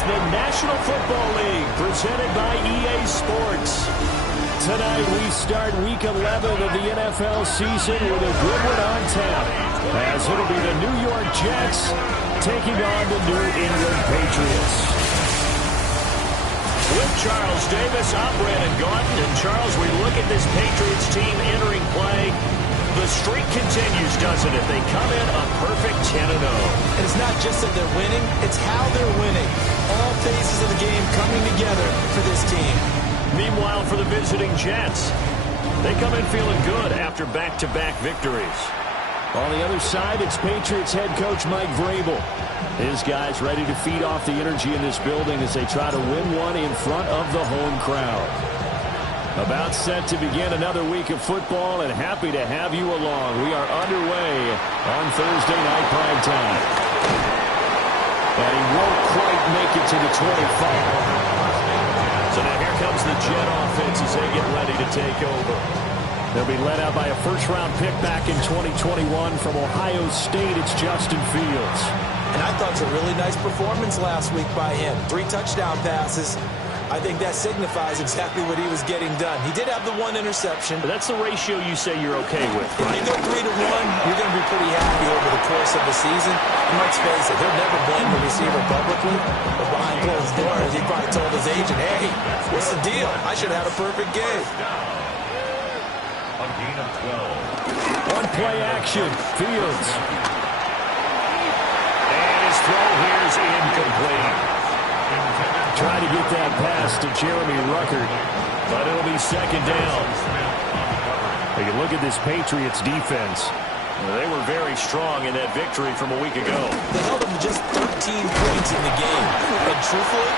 It's the National Football League presented by EA Sports. Tonight we start Week 11 of the NFL season with a good one on tap, as it'll be the New York Jets taking on the New England Patriots. With Charles Davis, I'm Brandon Gaudin, and Charles, we look at this Patriots team entering play. The streak continues, doesn't it? They come in a perfect 10-0. And it's not just that they're winning, it's how they're winning. All phases of the game coming together for this team. Meanwhile, for the visiting Jets, they come in feeling good after back-to-back victories. On the other side, it's Patriots head coach Mike Vrabel. His guys ready to feed off the energy in this building as they try to win one in front of the home crowd. About set to begin another week of football, and happy to have you along. We are underway on Thursday night prime time. And he won't quite make it to the 25. So now here comes the Jet offense as they get ready to take over. They'll be led out by a first-round pick back in 2021 from Ohio State. It's Justin Fields. And I thought it was a really nice performance last week by him. 3 touchdown passes. I think that signifies exactly what he was getting done. He did have the 1 interception. But that's the ratio you say you're okay with, right? If you go 3-1, you're going to be pretty happy over the course of the season. And let's face it, he'll never blame the receiver publicly. But behind closed doors, he probably told his agent, hey, what's the deal? I should have had a perfect game. A gain of 12. On play action, Fields. And his throw here is incomplete. Trying to get that pass to Jeremy Ruckert, but it'll be second down. Take a look at this Patriots defense. They were very strong in that victory from a week ago. They held them to just 13 points in the game. And truthfully,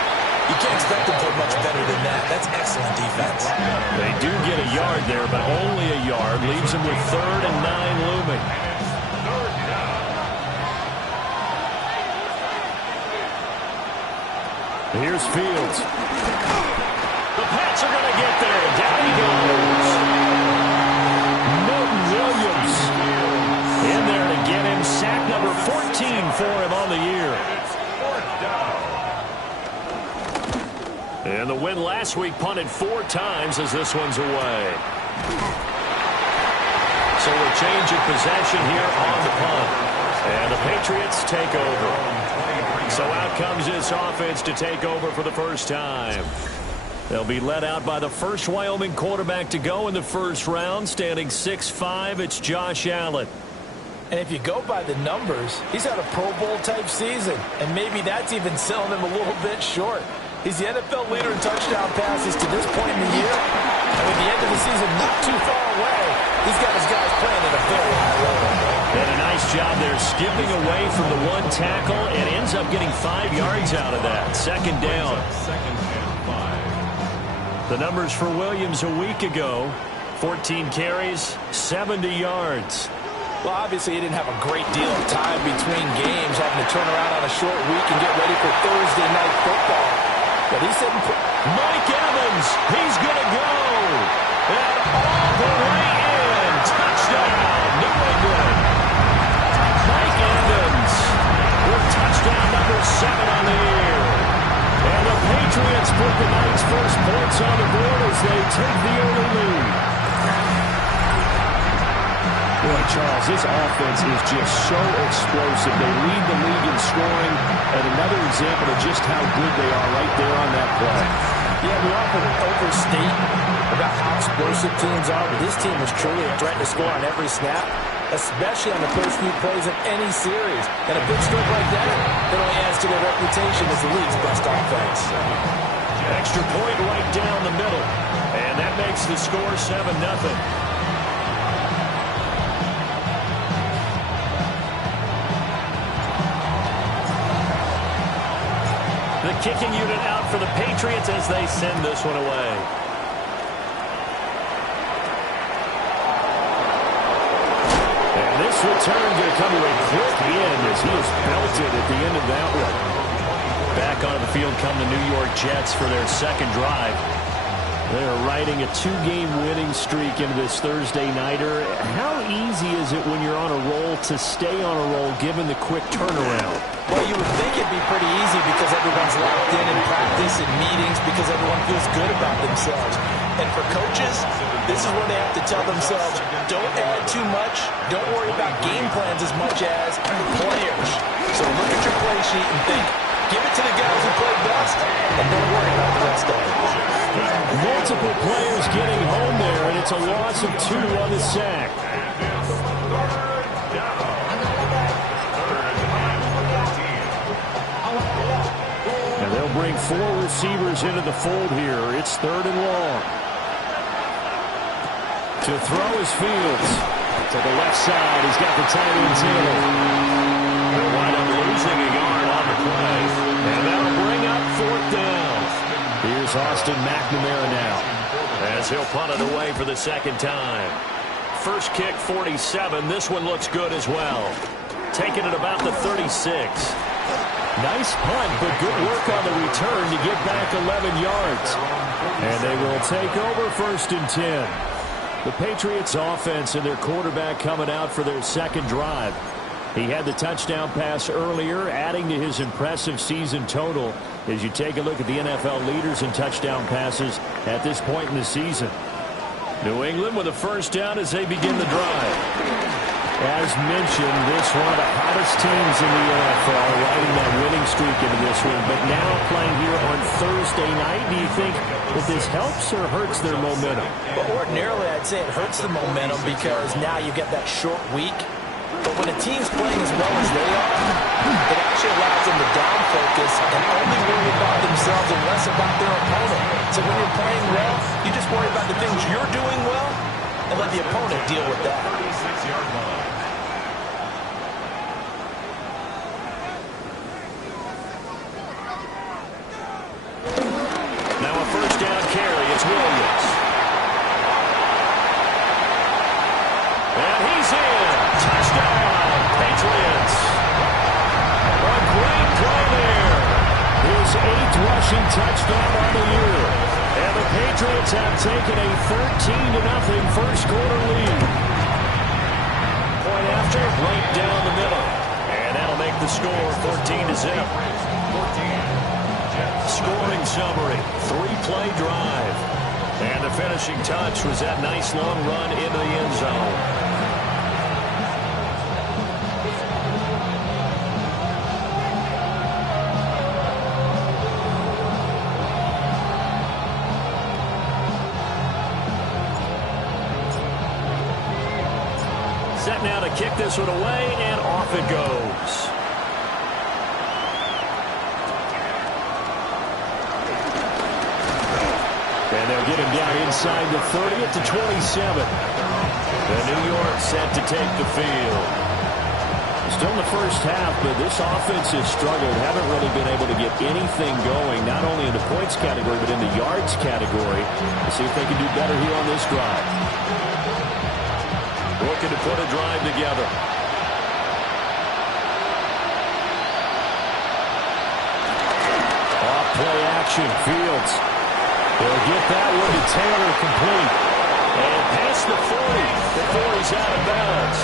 you can't expect them to play much better than that. That's excellent defense. They do get a yard there, but only a yard. Leaves them with 3rd and 9 looming. Here's Fields. The Pats are going to get there. Down he goes. Milton Williams in there to get him. Sack number 14 for him on the year. And the win last week punted 4 times as this one's away. So a change of possession here on the punt. And the Patriots take over. So out comes this offense to take over for the first time. They'll be led out by the first Wyoming quarterback to go in the first round, standing 6'5". It's Josh Allen. And if you go by the numbers, he's had a Pro Bowl type season. And maybe that's even selling him a little bit short. He's the NFL leader in touchdown passes to this point in the year. And with the end of the season not too far away, he's got his guys playing at a very high level. And a nice job there skipping away from the 1 tackle and ends up getting 5 yards out of that. Second down. The numbers for Williams a week ago, 14 carries, 70 yards. Well, obviously, he didn't have a great deal of time between games, having to turn around on a short week and get ready for Thursday night football. But he said, Mike Evans, he's going to go. And all the way in. Touchdown, New England. Mike Evans with touchdown number 7 on the year. And the Patriots put the night's first points on the board as they take the early lead. Boy, Charles, this offense is just so explosive. They lead the league in scoring, and another example of just how good they are right there on that play. Yeah, we often overstate about how explosive teams are, but this team is truly a threat to score on every snap, especially on the first few plays of any series. And a big stroke like that, it only adds to their reputation as the league's best offense. Extra point right down the middle, and that makes the score 7-0. The kicking unit out for the Patriots as they send this one away. And this return going to come to a quick end as he is belted at the end of that one. Back onto the field come the New York Jets for their second drive. They're riding a 2-game winning streak into this Thursday nighter. How easy is it when you're on a roll to stay on a roll given the quick turnaround? Well, you would think it'd be pretty easy because everyone's locked in practice and meetings because everyone feels good about themselves. And for coaches, this is where they have to tell themselves, don't add too much, don't worry about game plans as much as players. So look at your play sheet and think, give it to the guys who play best, and don't worry about the rest of it. Multiple players getting home there, and it's a loss of 2 on the sack. And they'll bring 4 receivers into the fold here. It's 3rd and long. To throw is Fields. To the left side, he's got the tight end Taylor. They'll wind up losing a yard on the play. And that'll bring up 4th down. Here's Austin McNamara now, as he'll punt it away for the 2nd time. First kick, 47. This one looks good as well. Taking it about the 36. Nice punt, but good work on the return to get back 11 yards. And they will take over 1st and 10. The Patriots offense and their quarterback coming out for their 2nd drive. He had the touchdown pass earlier, adding to his impressive season total as you take a look at the NFL leaders in touchdown passes at this point in the season. New England with a 1st down as they begin the drive. As mentioned, this one of the hottest teams in the NFL, riding that winning streak into this one, but now playing here on Thursday night. Do you think that this helps or hurts their momentum? Well, ordinarily, I'd say it hurts the momentum because now you get that short week. But when a team's playing as well as they are, it actually allows them to down focus and only worry about themselves and less about their opponent. So when you're playing well, you just worry about the things you're doing well and let the opponent deal with that. 36-yard line. Now a 1st down carry. It's Williams. And he's in. Touchdown, Patriots. A great play there. His 8th rushing touchdown on the year. And the Patriots have taken a 13-0 first quarter lead. Point after, right down the middle. And that'll make the score 14-0. Scoring summary, 3-play drive. And the finishing touch was that nice long run into the end zone. Set now to kick this one away, and off it goes. And they'll get him down inside the 30 to 27. The New York set to take the field. Still in the first half, but this offense has struggled. Haven't really been able to get anything going, not only in the points category, but in the yards category. We'll see if they can do better here on this drive. Looking to put a drive together. Off play action, Fields. They'll get that one to Taylor, complete. And past the 40 before he's out of bounds.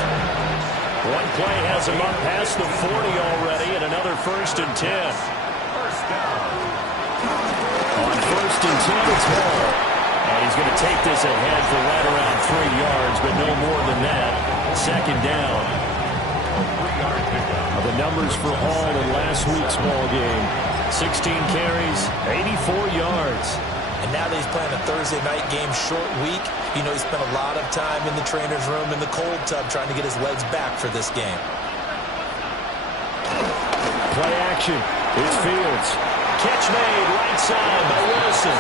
One play has him up past the 40 already, and another 1st and 10. On 1st and 10, it's Hall. And he's going to take this ahead for right around 3 yards, but no more than that. 2nd down. The numbers for Hall in last week's ball game. 16 carries, 84 yards. And now that he's playing a Thursday night game, short week, you know he spent a lot of time in the trainer's room in the cold tub trying to get his legs back for this game. Play action. It's Fields. Catch made right side by Wilson.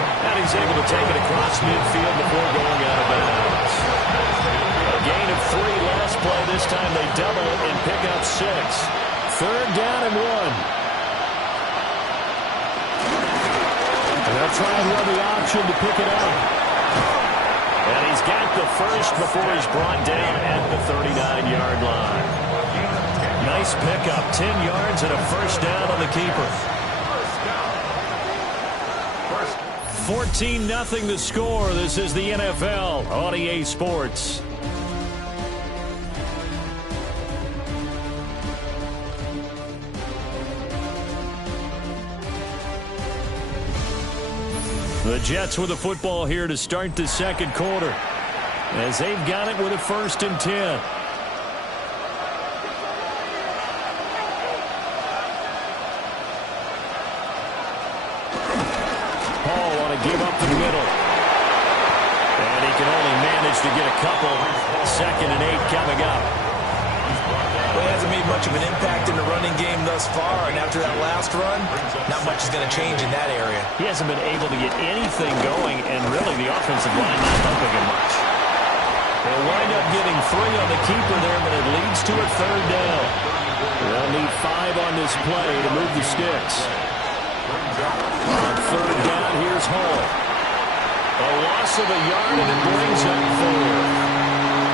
And he's able to take it across midfield before going out of bounds. A gain of 3 last play. This time they double it and pick up 6. 3rd down and 1. And they'll try and run the option to pick it up. And he's got the first before he's brought down at the 39-yard line. Nice pickup, 10 yards and a 1st down on the keeper. 14-0 the score. This is the NFL on EA Sports. The Jets with the football here to start the second quarter, as they've got it with a 1st and 10. Give up the middle. And he can only manage to get a couple. 2nd and 8 coming up. Well, he hasn't made much of an impact in the running game thus far, and after that last run, not much is going to change in that area. He hasn't been able to get anything going, and really the offensive line not helping him much. They'll wind up getting 3 on the keeper there, but it leads to a 3rd down. They'll need 5 on this play to move the sticks. On 3rd down, here's Hall. A loss of a yard, and it brings up 4.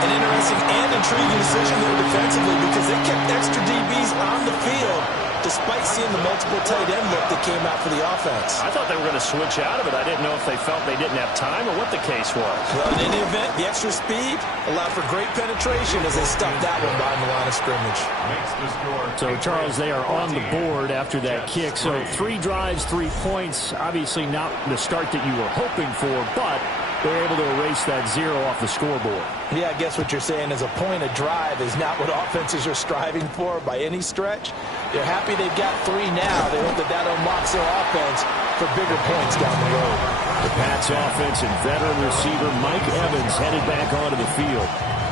An interesting and intriguing decision there defensively, because they kept extra DBs on the field despite seeing the multiple tight end look that came out for the offense. I thought they were going to switch out of it. I didn't know if they felt they didn't have time or what the case was. Well, in any event, the extra speed allowed for great penetration as they stuffed that one behind the line of scrimmage. So, Charles, they are on the board after that kick. So 3 drives, 3 points. Obviously not the start that you were hoping for, but they're able to erase that 0 off the scoreboard. Yeah, I guess what you're saying is a point a drive is not what offenses are striving for by any stretch. They're happy they've got 3 now. They hope that unlocks their offense for bigger points down the road. The Pats offense and veteran receiver Mike Evans headed back onto the field.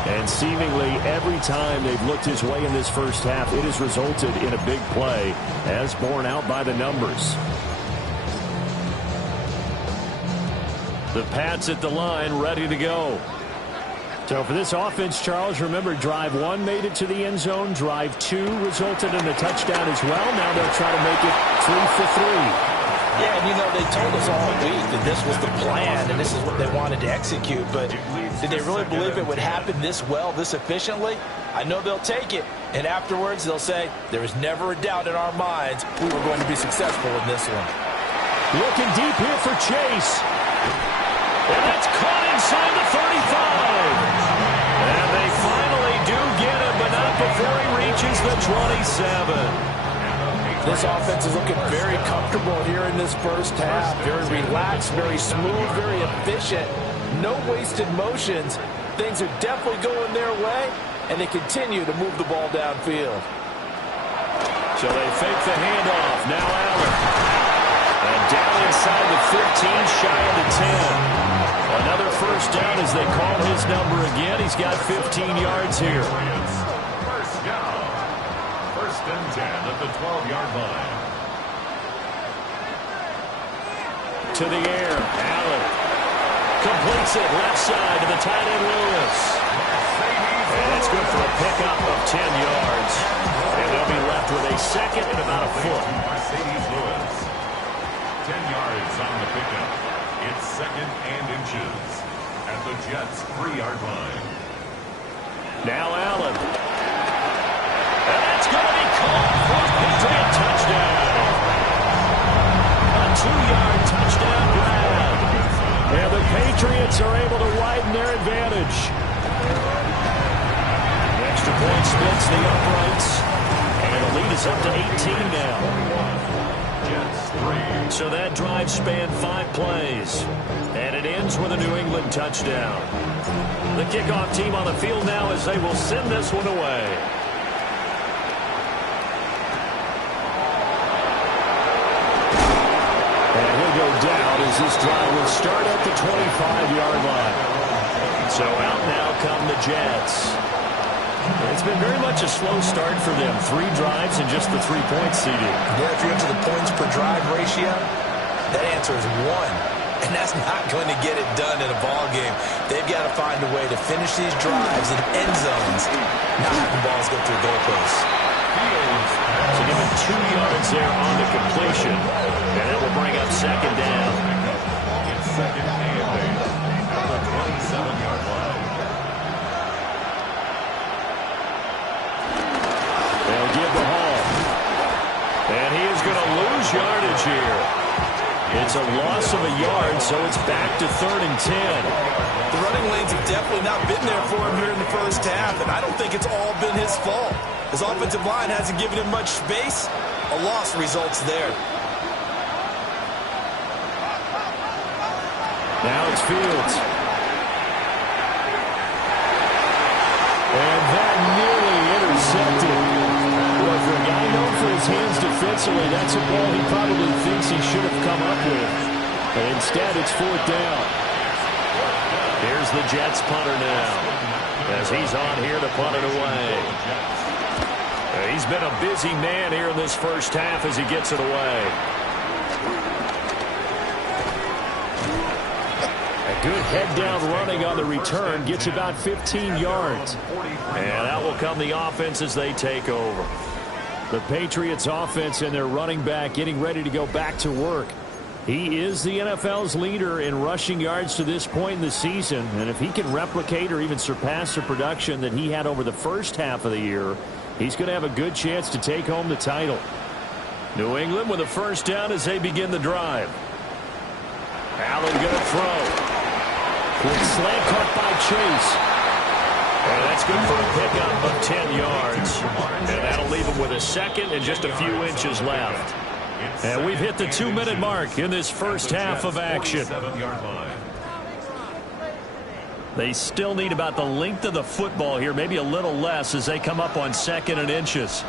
And seemingly every time they've looked his way in this first half, it has resulted in a big play, as borne out by the numbers. The Pats at the line, ready to go. So for this offense, Charles, remember, drive 1 made it to the end zone. Drive 2 resulted in a touchdown as well. Now they'll try to make it 3 for 3. Yeah, and you know, they told us all week that this was the plan and this is what they wanted to execute. But did they really believe it would happen this well, this efficiently? I know they'll take it. And afterwards, they'll say, there was never a doubt in our minds we were going to be successful in this one. Looking deep here for Chase. And that's caught inside the 35. And they finally do get him, but not before he reaches the 27. This offense is looking very comfortable here in this first half. Very relaxed, very smooth, very efficient. No wasted motions. Things are definitely going their way, and they continue to move the ball downfield. So they fake the handoff. Now Allen. And down inside the 15, shy of the 10. Another first down as they call his number again. He's got 15 yards here. First down. 1st and 10 at the 12-yard line. To the air. Allen completes it left side to the tight end Lewis. And that's good for a pickup of 10 yards. And they'll be left with a 2nd and about a foot. Mercedes Lewis. 10 yards on the pickup. It's 2nd and inches at the Jets' 3-yard line. Now Allen. And that's going to be caught for a Patriot touchdown. A 2-yard touchdown grab. And the Patriots are able to widen their advantage. The extra point splits the uprights. And the lead is up to 18 now. So that drive spanned 5 plays. And it ends with a New England touchdown. The kickoff team on the field now as they will send this one away. And he'll go down as this drive will start at the 25-yard line. So out now come the Jets. It's been very much a slow start for them. 3 drives and just the 3-point CD. Yeah, if you're into the points per drive ratio, that answer is 1. And that's not going to get it done in a ball game. They've got to find a way to finish these drives in end zones, not having balls go through goalposts. So give him 2 yards there on the completion, and it will bring up 2nd down. It's 2nd and 8 at the 27-yard line. They'll give the Hall. And he is going to lose yardage here. It's a loss of a yard, so it's back to 3rd and 10. The running lanes have definitely not been there for him here in the first half, and I don't think it's all been his fault. His offensive line hasn't given him much space. A loss results there. Now it's Fields. And that nearly intercepted. Boy, for a guy known for his hands defensively, that's a ball he probably thinks he should have come up with. But instead, it's 4th down. Here's the Jets punter now, as he's on here to punt it away. He's been a busy man here in this first half as he gets it away. A good head-down running on the return, gets about 15 yards. And out will come the offense as they take over. The Patriots offense and their running back getting ready to go back to work. He is the NFL's leader in rushing yards to this point in the season. And if he can replicate or even surpass the production that he had over the first half of the year, he's going to have a good chance to take home the title. New England with a first down as they begin the drive. Allen going to throw. Quick slant caught by Chase. And that's good for a pickup of 10 yards. And that'll leave him with a second and just a few inches left. And we've hit the 2-minute mark in this first half of action. They still need about the length of the football here, maybe a little less as they come up on 2nd and inches.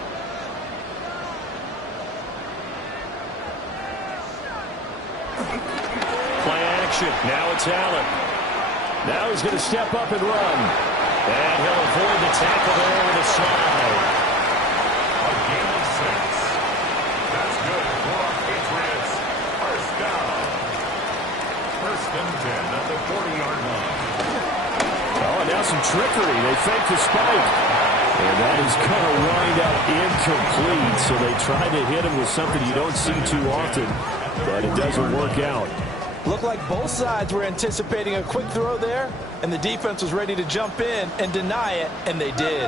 Play action. Now it's Allen. Now he's going to step up and run. And he'll avoid the tackle there with a slide. A gain of 6. That's good for our Patriots. First down. 1st and 10 at the 40-yard line. Oh, and now some trickery. They fake the spike. And that is going to wind up incomplete. So they try to hit him with something you don't see too often, but it doesn't work out. Looked like both sides were anticipating a quick throw there, and the defense was ready to jump in and deny it, and they did.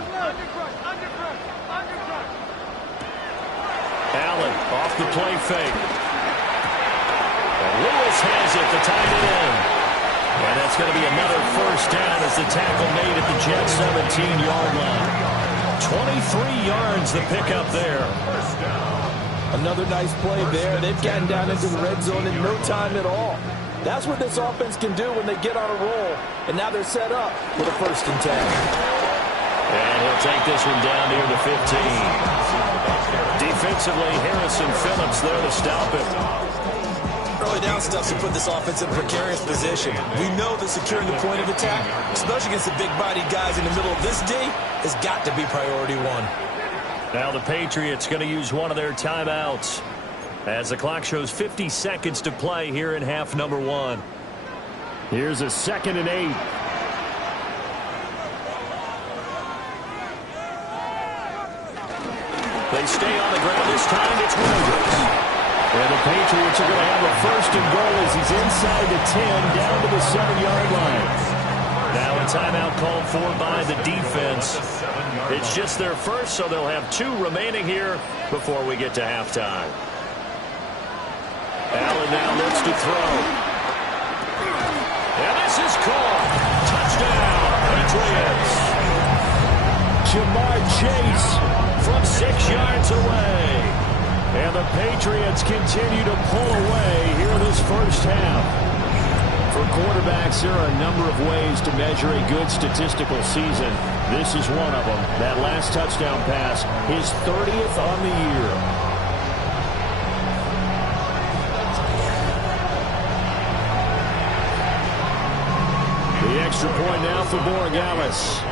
Allen off the play fake. And Lewis has it to tie it in. And that's going to be another first down as the tackle made at the Jets 17-yard line. 23 yards the pickup there. First down. Another nice play there. They've gotten down into the red zone in no time at all. That's what this offense can do when they get on a roll. And now they're set up with a 1st and 10. And he'll take this one down near the 15. Defensively, Harrison Phillips there to stop it. Early down stuff to put this offense in a precarious position. We know that securing the point of attack, especially against the big-bodied guys in the middle of this D, has got to be priority one. Now the Patriots going to use one of their timeouts as the clock shows 50 seconds to play here in half number 1. Here's a 2nd and 8. They stay on the ground this time. It's Williams. And the Patriots are going to have a 1st and goal as he's inside the 10 down to the 7-yard line. Now a timeout called for by the defense. It's just their first, so they'll have 2 remaining here before we get to halftime. Allen now looks to throw. And this is caught. Touchdown, Patriots. Jamar Chase from 6 yards away. And the Patriots continue to pull away here in this first half. For quarterbacks, there are a number of ways to measure a good statistical season. This is one of them. That last touchdown pass, his 30th on the year. The extra point now for Borregales.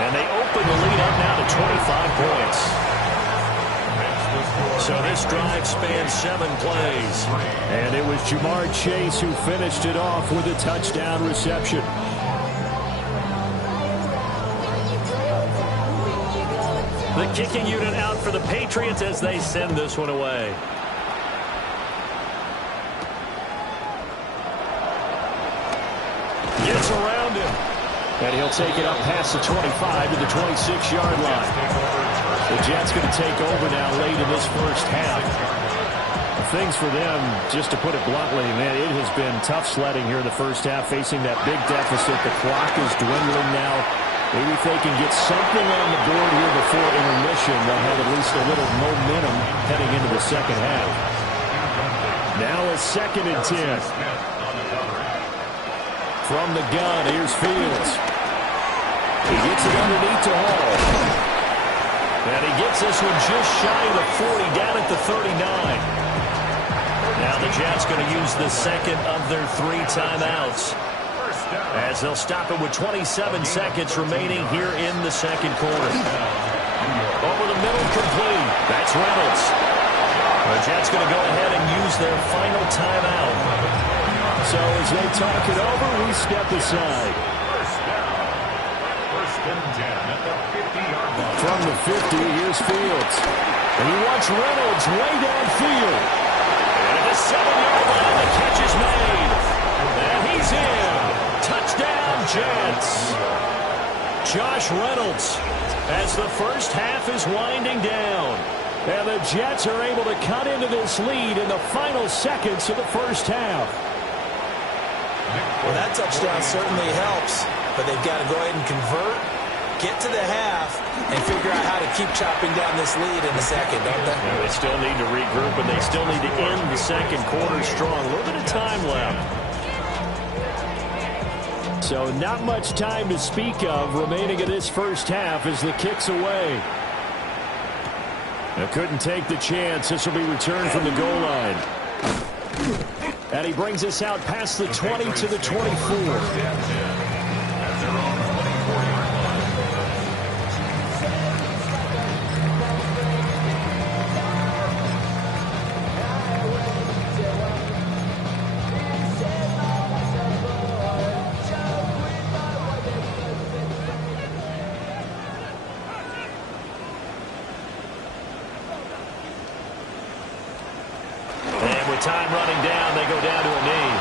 And they open the lead up now to 25 points. So this drive spans 7 plays. And it was Jamar Chase who finished it off with a touchdown reception. The kicking unit out for the Patriots as they send this one away. Gets around him. And he'll take it up past the 25 to the 26-yard line. The Jets going to take over now late in this first half. Things for them, just to put it bluntly, man, it has been tough sledding here in the first half, facing that big deficit. The clock is dwindling now. Maybe if they can get something on the board here before intermission, they'll have at least a little momentum heading into the second half. Now a 2nd and 10. From the gun, here's Fields. He gets it underneath to Hall. And he gets this one just shy of the 40, down at the 39. Now the Jets going to use the second of their 3 timeouts, as they'll stop it with 27 seconds remaining here in the second quarter. Over the middle, complete. That's Reynolds. The Jets going to go ahead and use their final timeout. So as they talk it over, we step aside. First and 10 at the 50-yard line. From the 50, here's Fields. And he wants Reynolds way downfield. And the 7-yard line, the catch is made. And he's in. Touchdown, Jets. Josh Reynolds, as the first half is winding down. And the Jets are able to cut into this lead in the final seconds of the first half. Well, that touchdown certainly helps, but they've got to go ahead and convert, get to the half, and figure out how to keep chopping down this lead in the second, don't they? Yeah, they still need to regroup, and they still need to end the second quarter strong. A little bit of time left. So not much time to speak of remaining in this first half as the kick's away. They couldn't take the chance. This will be returned from the goal line. And he brings us out past the 20 to the 24. Time running down, they go down to a knee.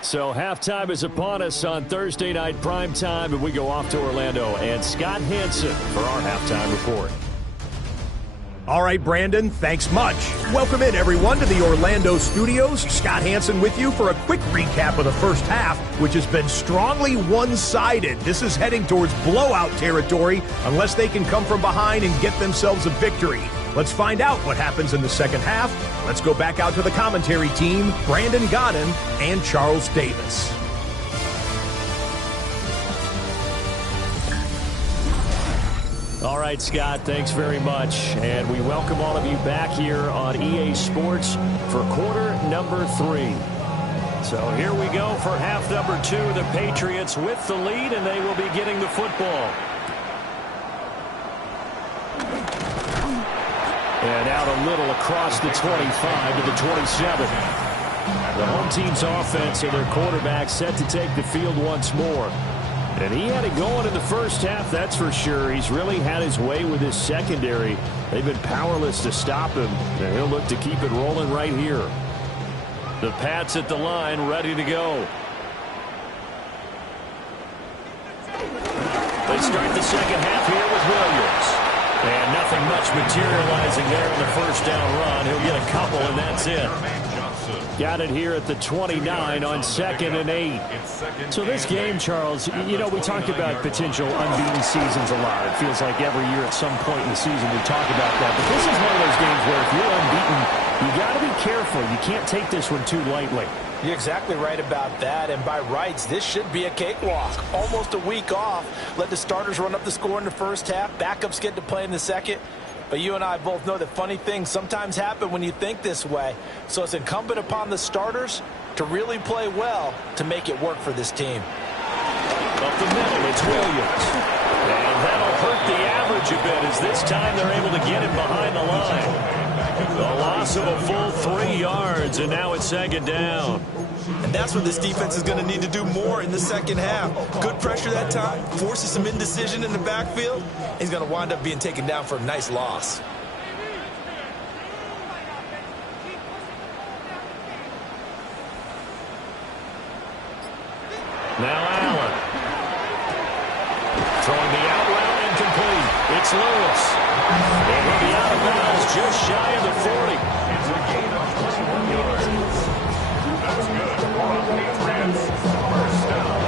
So halftime is upon us on Thursday night primetime, and we go off to Orlando. And Scott Hansen for our halftime report. All right, Brandon, thanks much. Welcome in, everyone, to the Orlando studios. Scott Hansen with you for a quick recap of the first half, which has been strongly one-sided. This is heading towards blowout territory unless they can come from behind and get themselves a victory. Let's find out what happens in the second half. Let's go back out to the commentary team, Brandon Godden and Charles Davis. All right, Scott, thanks very much. And we welcome all of you back here on EA Sports for quarter number 3. So here we go for half number 2. The Patriots with the lead, and they will be getting the football. And out a little across the 25 to the 27. The home team's offense and their quarterback set to take the field once more. And he had it going in the first half, that's for sure. He's really had his way with his secondary. They've been powerless to stop him, and he'll look to keep it rolling right here. The Pats at the line, ready to go. They start the second half here with Williams. And nothing much materializing there in the first down run. He'll get a couple, and that's it. Got it here at the 29 on 2nd and 8. So this game, Charles, you know, we talk about potential unbeaten seasons a lot. It feels like every year at some point in the season we talk about that. But this is one of those games where if you're unbeaten, you got to be careful. You can't take this one too lightly. You're exactly right about that, and by rights, this should be a cakewalk. Almost a week off. Let the starters run up the score in the first half. Backups get to play in the second. But you and I both know that funny things sometimes happen when you think this way. So it's incumbent upon the starters to really play well to make it work for this team. Up the middle, it's Williams. And that'll hurt the average a bit as this time they're able to get him behind the line. The loss of a full 3 yards, and now it's 2nd down. And that's what this defense is going to need to do more in the second half. Good pressure that time, forces some indecision in the backfield. He's going to wind up being taken down for a nice loss. Now Allen. Throwing the out route incomplete. It's Lewis. And he'll be out of bounds just shy of the 40. It's a gain of 21 yards. That's good for the Patriots. First down.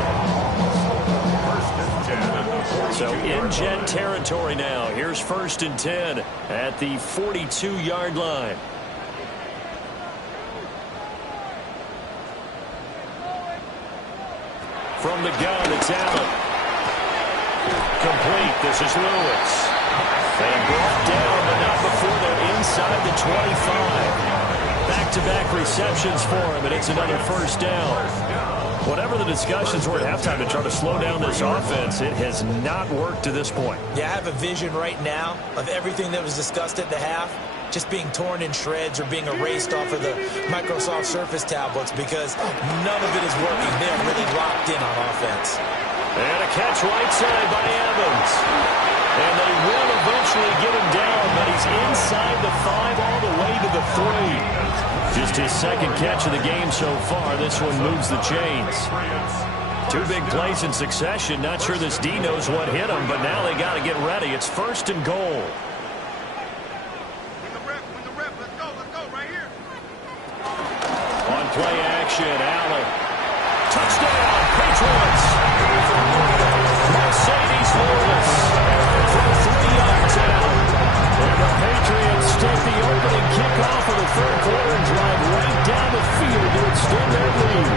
First and 10 at the 42. So in Jet territory now. Here's first and 10 at the 42-yard line. From the gun, it's Allen. Complete. This is Lewis. And brought down, but not before they're inside the 25. Back-to-back receptions for him, and it's another first down. Whatever the discussions were at halftime to try to slow down this offense, it has not worked to this point. Yeah, I have a vision right now of everything that was discussed at the half just being torn in shreds or being erased off of the Microsoft Surface tablets because none of it is working. They're really locked in on offense. And a catch right side by Evans. And they will eventually get him down, but he's inside the 5 all the way to the 3. Just his second catch of the game so far. This one moves the chains. 2 big plays in succession. Not sure this D knows what hit him, but now they got to get ready. It's first and goal. On play action, Allen. Touchdown, Patriots. Mercedes Lewis from 3 yards out. And the Patriots take the opening kickoff of the third quarter and drive right down the field to extend their lead.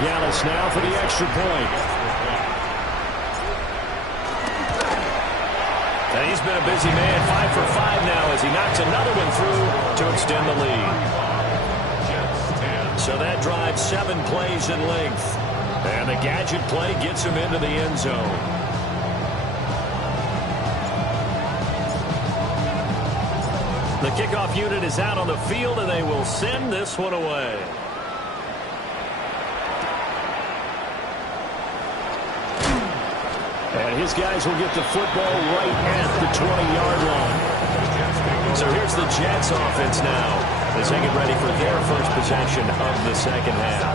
Gallis now for the extra point. And he's been a busy man, 5 for 5 now as he knocks another one through to extend the lead. So that drives 7 plays in length. And the gadget play gets him into the end zone. The kickoff unit is out on the field, and they will send this one away. And his guys will get the football right at the 20-yard line. So here's the Jets offense now as they get ready for their first possession of the second half.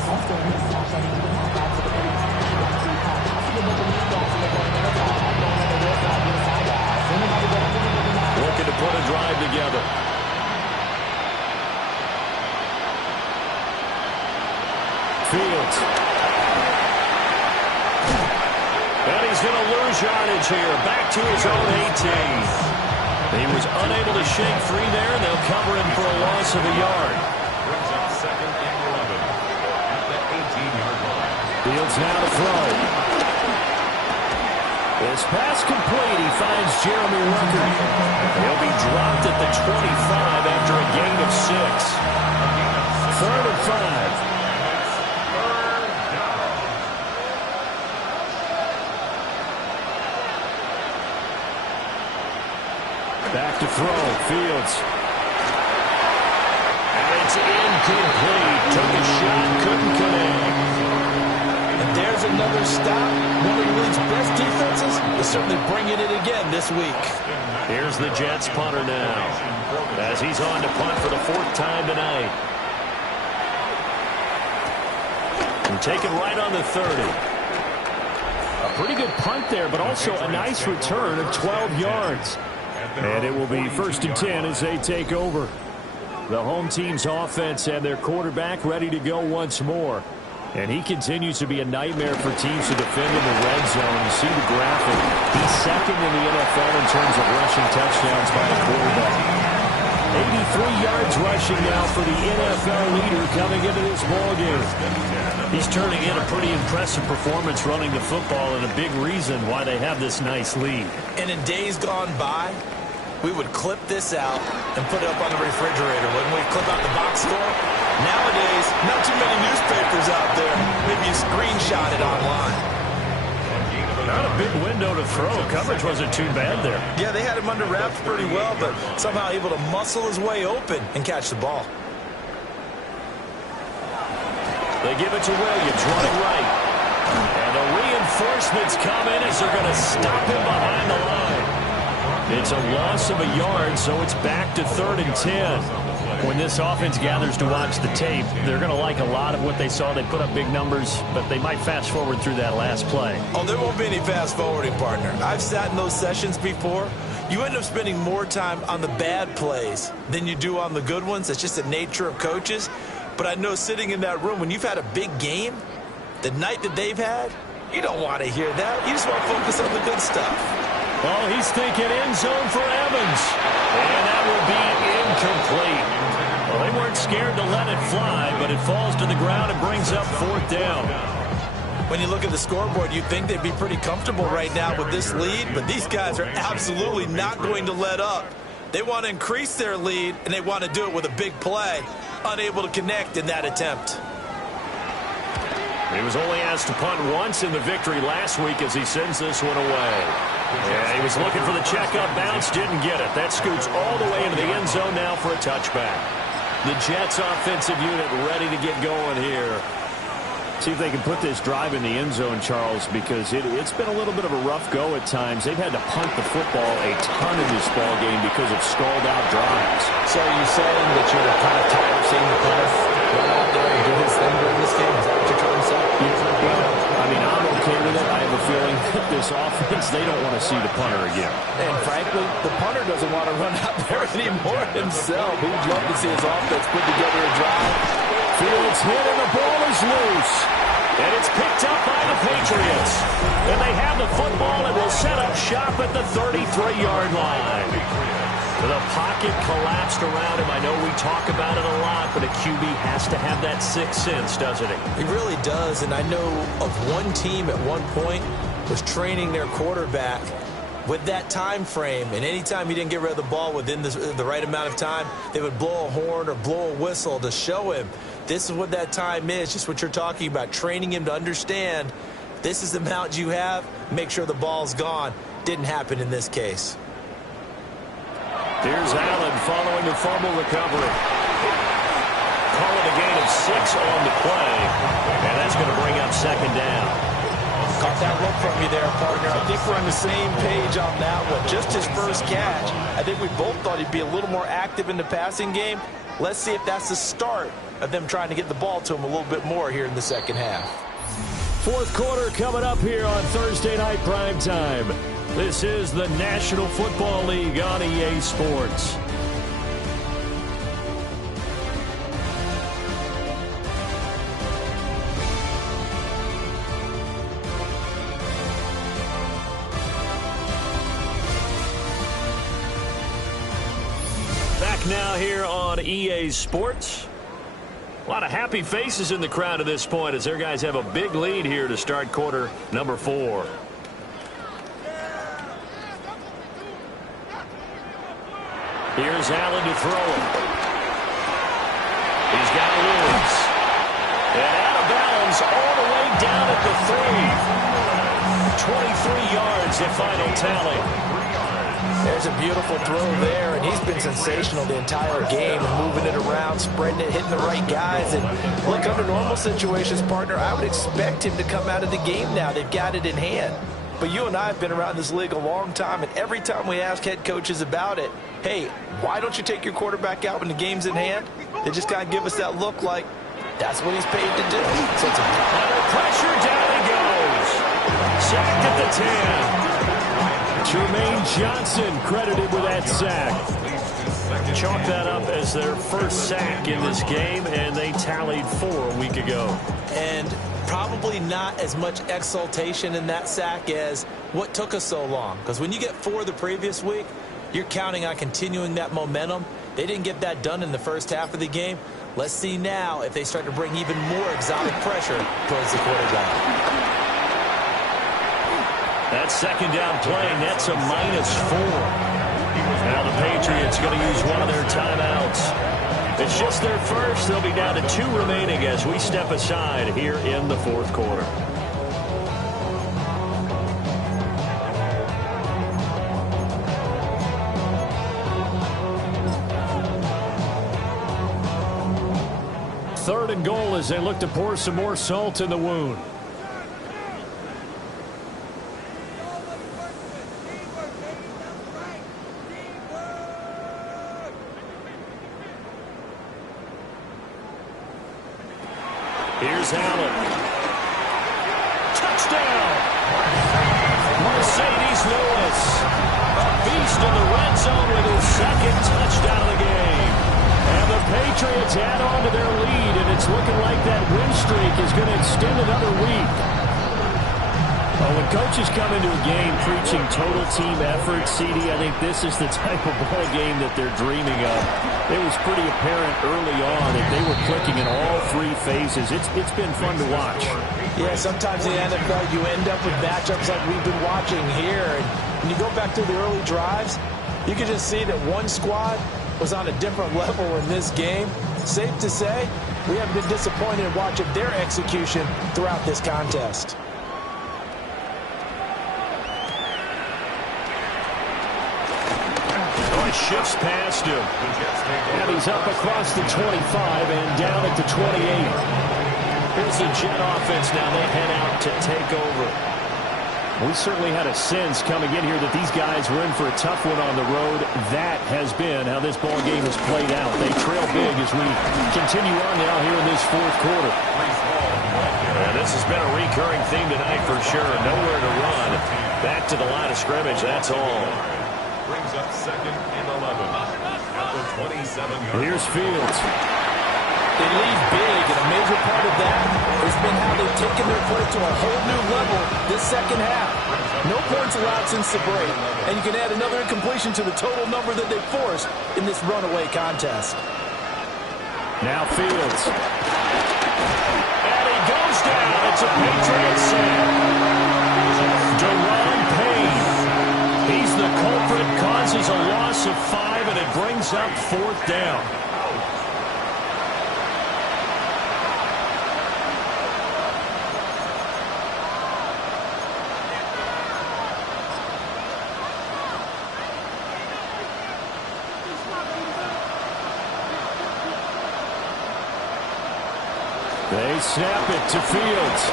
Looking to put a drive together. Fields. And he's going to lose yardage here. Back to his own 18. He was unable to shake free there, and they'll cover him for a loss of a yard. Brings up second and 11 at the 18-yard line. Fields now to throw. This pass complete. He finds Jeremy Rucker. He'll be dropped at the 25 after a gain of 6. 3rd and 5. Back to throw. Fields. And it's incomplete. Took a shot, couldn't connect. And there's another stop. One of the league's best defenses is certainly bringing it again this week. Here's the Jets punter now as he's on to punt for the 4th time tonight. And taken right on the 30. A pretty good punt there, but also a nice return of 12 yards. And it will be 1st and 10 as they take over. The home team's offense and their quarterback ready to go once more. And he continues to be a nightmare for teams to defend in the red zone. You see the graphic. He's 2nd in the NFL in terms of rushing touchdowns by a quarterback. 83 yards rushing now for the NFL leader coming into this ballgame. He's turning in a pretty impressive performance running the football and a big reason why they have this nice lead. And in days gone by, we would clip this out and put it up on the refrigerator. When we clip out the box score, nowadays, not too many newspapers out there. Maybe you screenshot it online. Not a big window to throw. Coverage wasn't too bad there. Yeah, they had him under wraps pretty well, but somehow able to muscle his way open and catch the ball. They give it to Williams running right. And the reinforcements come in as they're going to stop him behind the line. It's a loss of a yard, so it's back to 3rd and 10. When this offense gathers to watch the tape, they're going to like a lot of what they saw. They put up big numbers, but they might fast forward through that last play. Oh, there won't be any fast forwarding, partner. I've sat in those sessions before. You end up spending more time on the bad plays than you do on the good ones. That's just the nature of coaches. But I know sitting in that room, when you've had a big game, the night that they've had, you don't want to hear that. You just want to focus on the good stuff. Oh, he's thinking end zone for Evans. And that will be incomplete. Well, they weren't scared to let it fly, but it falls to the ground and brings up 4th down. When you look at the scoreboard, you'd think they'd be pretty comfortable right now with this lead, but these guys are absolutely not going to let up. They want to increase their lead, and they want to do it with a big play. Unable to connect in that attempt. He was only asked to punt once in the victory last week as he sends this one away. Yeah, he was looking for the checkup bounce, didn't get it. That scoots all the way into the end zone now for a touchback. The Jets offensive unit ready to get going here. See if they can put this drive in the end zone, Charles, because it's been a little bit of a rough go at times. They've had to punt the football a ton in this ball game because of stalled-out drives. So are you saying that you're kind of tired of seeing the punter run out there and do his thing during this game? Is that what you're trying to say? Well, I mean, I'm okay with it. I have a feeling that this offense, they don't want to see the punter again. And frankly, the punter doesn't want to run out there anymore himself. He'd love to see his offense put together a drive. Fields hit and the ball is loose. And it's picked up by the Patriots. And they have the football and will set up shop at the 33-yard line. The pocket collapsed around him. I know we talk about it a lot, but a QB has to have that sixth sense, doesn't he? He really does, and I know of one team at one point was training their quarterback with that time frame, and anytime he didn't get rid of the ball within the right amount of time, they would blow a horn or blow a whistle to show him this is what that time is, just what you're talking about, training him to understand this is the amount you have, make sure the ball's gone. Didn't happen in this case. Here's Allen following the fumble recovery. Call it a gain of 6 on the play, and that's going to bring up 2nd down. Caught that look from you there, partner. I think we're on the same page on that one. Just his first catch. I think we both thought he'd be a little more active in the passing game. Let's see if that's the start of them trying to get the ball to him a little bit more here in the second half. 4th quarter coming up here on Thursday Night Primetime. This is the National Football League on EA Sports. Back now here on EA Sports. A lot of happy faces in the crowd at this point as their guys have a big lead here to start quarter number 4. Here's Allen to throw it. He's got Woods. And out of bounds all the way down at the 3. 23 yards the final tally. There's a beautiful throw there, and he's been sensational the entire game, moving it around, spreading it, hitting the right guys. And look, under normal situations, partner, I would expect him to come out of the game now. They've got it in hand. But you and I have been around this league a long time, and every time we ask head coaches about it, hey, why don't you take your quarterback out when the game's in hand? They just kind of give us that look like that's what he's paid to do. So it's under pressure, down he goes. Sacked at the 10. Jermaine Johnson credited with that sack. Chalk that up as their first sack in this game, and they tallied 4 a week ago. And probably not as much exultation in that sack as what took us so long. Because when you get 4 the previous week, you're counting on continuing that momentum. They didn't get that done in the first half of the game. Let's see now if they start to bring even more exotic pressure towards the quarterback. That 2nd down play nets a -4. Now the Patriots going to use one of their timeouts. It's just their first. They'll be down to 2 remaining as we step aside here in the 4th quarter. Third and goal as they look to pour some more salt in the wound. Here's Allen. Touchdown! Mercedes Lewis. A beast in the red zone with his second touchdown of the game. And the Patriots add on to their lead, and it's looking like that win streak is going to extend another week. Well, when coaches come into a game preaching total team effort, CD, I think this is the type of ball game that they're dreaming of. It was pretty apparent early on that they were clicking in all three phases. It's been fun to watch. Yeah, sometimes in the NFL you end up with matchups like we've been watching here. And when you go back through the early drives, you can just see that one squad was on a different level in this game. Safe to say, we haven't been disappointed in watching their execution throughout this contest. Shifts past him. And he's up across the 25 and down at the 28. Here's the Jet offense now. They head out to take over. We certainly had a sense coming in here that these guys were in for a tough one on the road. That has been how this ball game has played out. They trail big as we continue on now here in this fourth quarter. And this has been a recurring theme tonight for sure. Nowhere to run. Back to the line of scrimmage. That's all. Brings up 2nd and 11 at the 27-yard line. Here's Fields. They lead big, and a major part of that has been how they've taken their play to a whole new level this second half. No points allowed since the break, and you can add another incompletion to the total number that they forced in this runaway contest. Now Fields. And he goes down. It's a Patriots sack. Deron Payne. He's the culprit, causes a loss of 5, and it brings up 4th down. They snap it to Fields.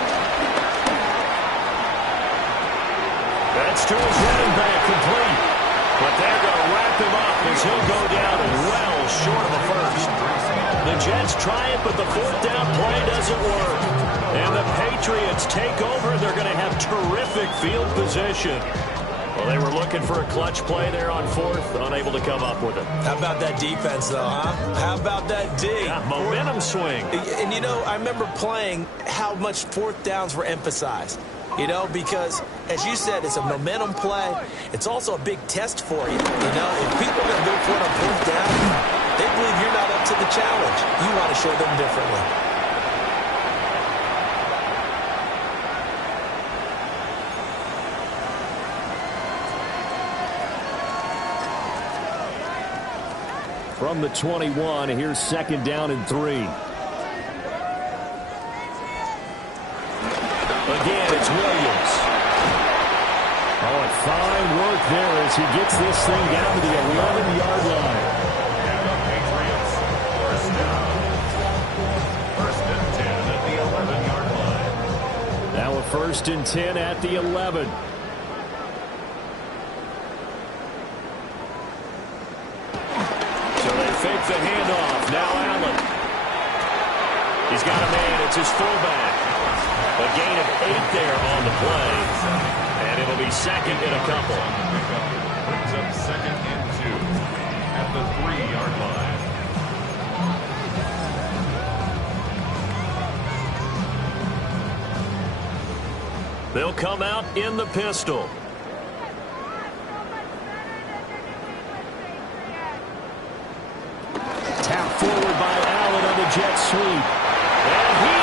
That's to his running back, complete. But they're going to wrap him up as he'll go down well short of a first. The Jets try it, but the 4th down play doesn't work. And the Patriots take over. They're going to have terrific field position. Well, they were looking for a clutch play there on 4th, unable to come up with it. How about that defense, though, huh? How about that D? Yeah, momentum swing. And, you know, I remember playing how much 4th downs were emphasized. You know, because, as you said, it's a momentum play. It's also a big test for you. You know, if people are going to go for it on 4th down, they believe you're not up to the challenge. You want to show them differently. From the 21, here's 2nd down and 3. Again, it's Williams. Oh, and fine work there as he gets this thing down to the 11-yard line. And the Patriots, 1st down. 1st and 10 at the 11-yard line. Now a 1st and 10 at the 11. So they fake the handoff. Now Allen. He's got a man. It's his fullback. A gain of 8 there on the play. And it'll be 2nd and a couple. Brings up 2nd and 2 at the 3-yard line. They'll come out in the pistol. Tapped forward by Allen on the jet sweep. And he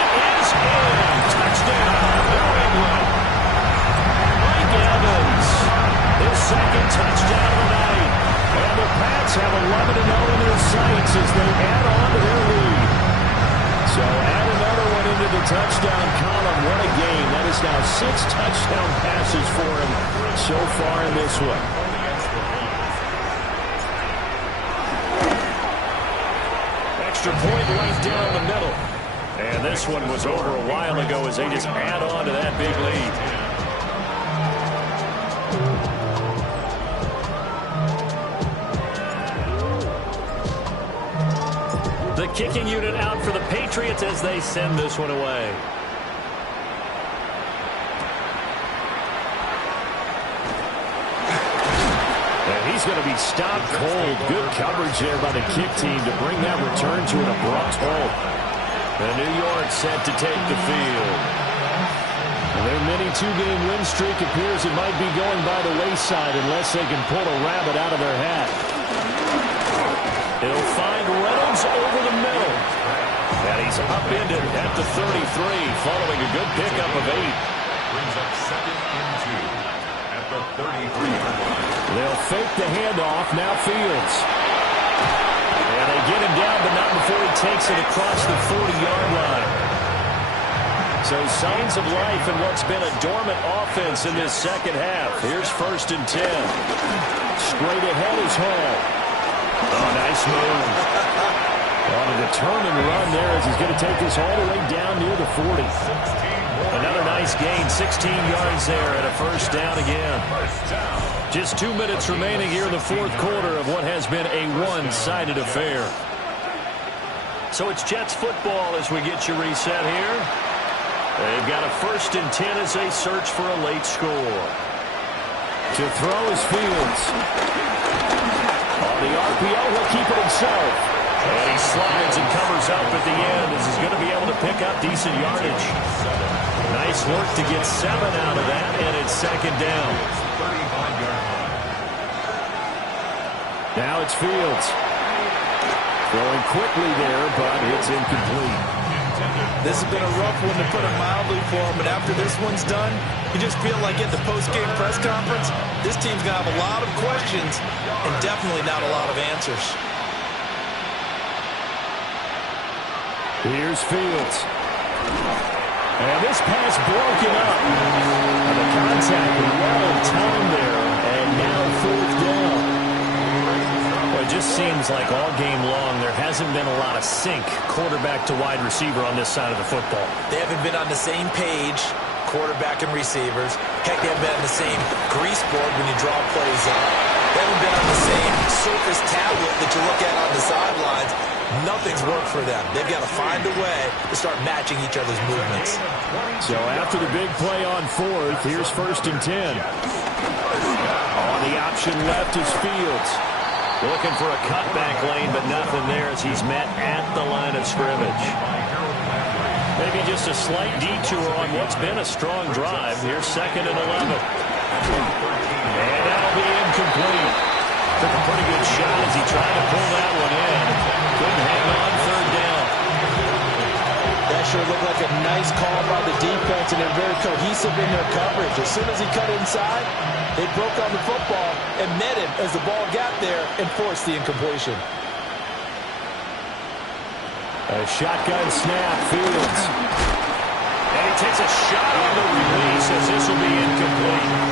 is in. Touchdown, New England. Mike Evans, his 2nd touchdown of the night. And the Pats have 11-0 in their sights as they add on to their lead. So add another one into the touchdown column. What a game. That is now 6 touchdown passes for him so far in this one. Extra point right down the middle. And this one was over a while ago as they just add on to that big lead. The kicking unit out for the Patriots as they send this one away. And he's going to be stopped cold. Good coverage there by the kick team to bring that return to an abrupt halt. And New York set to take the field. Their mini two-game win streak appears it might be going by the wayside unless they can pull a rabbit out of their hat. He'll find Reynolds over the middle. And he's upended at the 33 following a good pickup of 8. Brings up 2nd and 2 at the 33-yard line. They'll fake the handoff. Now Fields. And they get him down, but not before he takes it across the 40-yard line. So signs of life in what's been a dormant offense in this second half. Here's 1st and 10. Straight ahead is Hall. Oh, nice move. On a determined run there as he's going to take this all the way down near the 40. Another nice gain, 16 yards there and a 1st down again. Just 2 minutes remaining here in the 4th quarter of what has been a one-sided affair. So it's Jets football as we get you reset here. They've got a 1st and 10 as they search for a late score. To throw is Fields. On the RPO, he'll keep it himself. And he slides and covers up at the end as he's going to be able to pick up decent yardage. Nice work to get 7 out of that, and it's 2nd down. Now it's Fields. Throwing quickly there, but it's incomplete. This has been a rough one, to put it mildly, for him, but after this one's done, you just feel like at the post-game press conference, this team's going to have a lot of questions and definitely not a lot of answers. Here's Fields. And this pass broken up. And the contact well timed there, and now 4th down. Well, it just seems like all game long there hasn't been a lot of sync quarterback to wide receiver on this side of the football. They haven't been on the same page, quarterback and receivers. Heck, they haven't been on the same grease board when you draw plays up. They haven't been on the same surface tablet that you look at on the sidelines. Nothing's worked for them. They've got to find a way to start matching each other's movements. So after the big play on 4th, here's 1st and 10. On the option left is Fields. Looking for a cutback lane, but nothing there as he's met at the line of scrimmage. Maybe just a slight detour on what's been a strong drive. Here's 2nd and 11. And that'll be incomplete. Took a pretty good shot as he tried to pull that one in. Couldn't hang on, 3rd down. That sure looked like a nice call by the defense, and they're very cohesive in their coverage. As soon as he cut inside, they broke on the football and met him as the ball got there and forced the incompletion. A shotgun snap, Fields. And he takes a shot on the release as this will be incomplete.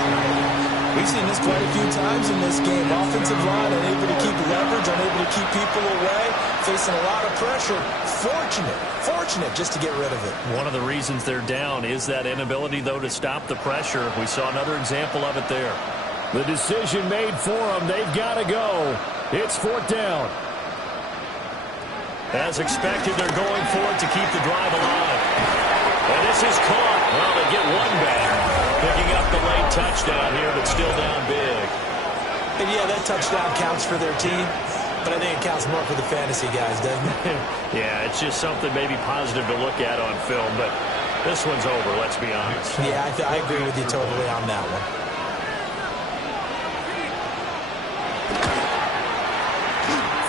We've seen this quite a few times in this game. Offensive line unable to keep leverage, unable to keep people away, facing a lot of pressure. Fortunate just to get rid of it. One of the reasons they're down is that inability, though, to stop the pressure. We saw another example of it there. The decision made for them. They've got to go. It's 4th down. As expected, they're going for it to keep the drive alive. And this is caught. Well, they get one back. Picking up the late touchdown here, but still down big. And yeah, that touchdown counts for their team, but I think it counts more for the fantasy guys, doesn't it? Yeah, it's just something maybe positive to look at on film, but this one's over, let's be honest. Yeah, I agree with you totally on that one.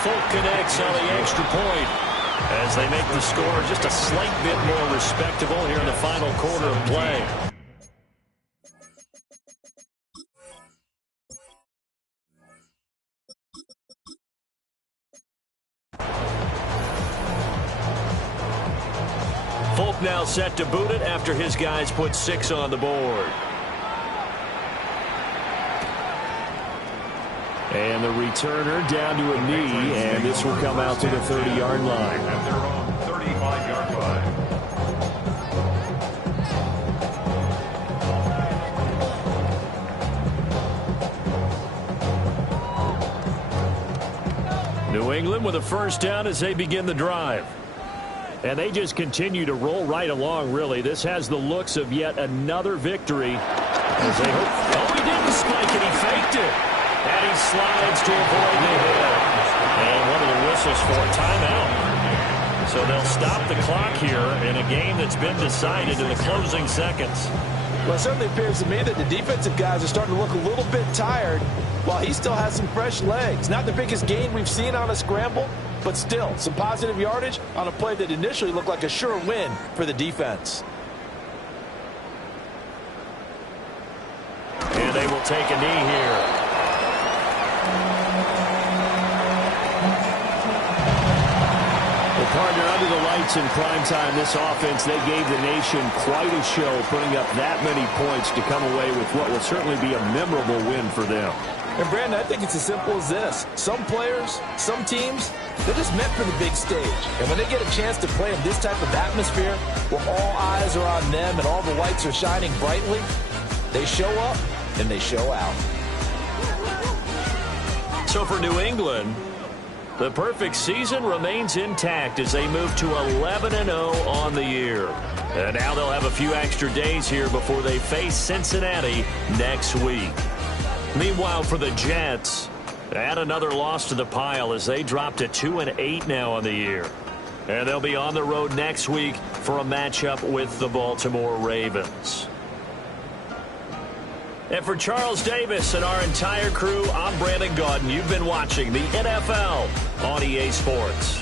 Folk connects on the extra point as they make the score just a slight bit more respectable here in the final quarter of play. Folk now set to boot it after his guys put 6 on the board. And the returner down to a knee, and this will come out to the 30-yard line. At their own 35-yard line. New England with a first down as they begin the drive. And they just continue to roll right along, really. This has the looks of yet another victory. As they hope. Oh, he didn't spike it. He faked it. And he slides to avoid the hit. And one of the whistles for a timeout. So they'll stop the clock here in a game that's been decided in the closing seconds. Well, it certainly appears to me that the defensive guys are starting to look a little bit tired while he still has some fresh legs. Not the biggest gain we've seen on a scramble, but still some positive yardage on a play that initially looked like a sure win for the defense. And they will take a knee here. Partner, under the lights in prime time, this offense, they gave the nation quite a show, putting up that many points to come away with what will certainly be a memorable win for them. And, Brandon, I think it's as simple as this. Some players, some teams, they're just meant for the big stage. And when they get a chance to play in this type of atmosphere, where all eyes are on them and all the lights are shining brightly, they show up and they show out. So for New England, the perfect season remains intact as they move to 11-0 on the year. And now they'll have a few extra days here before they face Cincinnati next week. Meanwhile, for the Jets, add another loss to the pile as they drop to 2-8 now on the year. And they'll be on the road next week for a matchup with the Baltimore Ravens. And for Charles Davis and our entire crew, I'm Brandon Gaudin. You've been watching the NFL on EA Sports.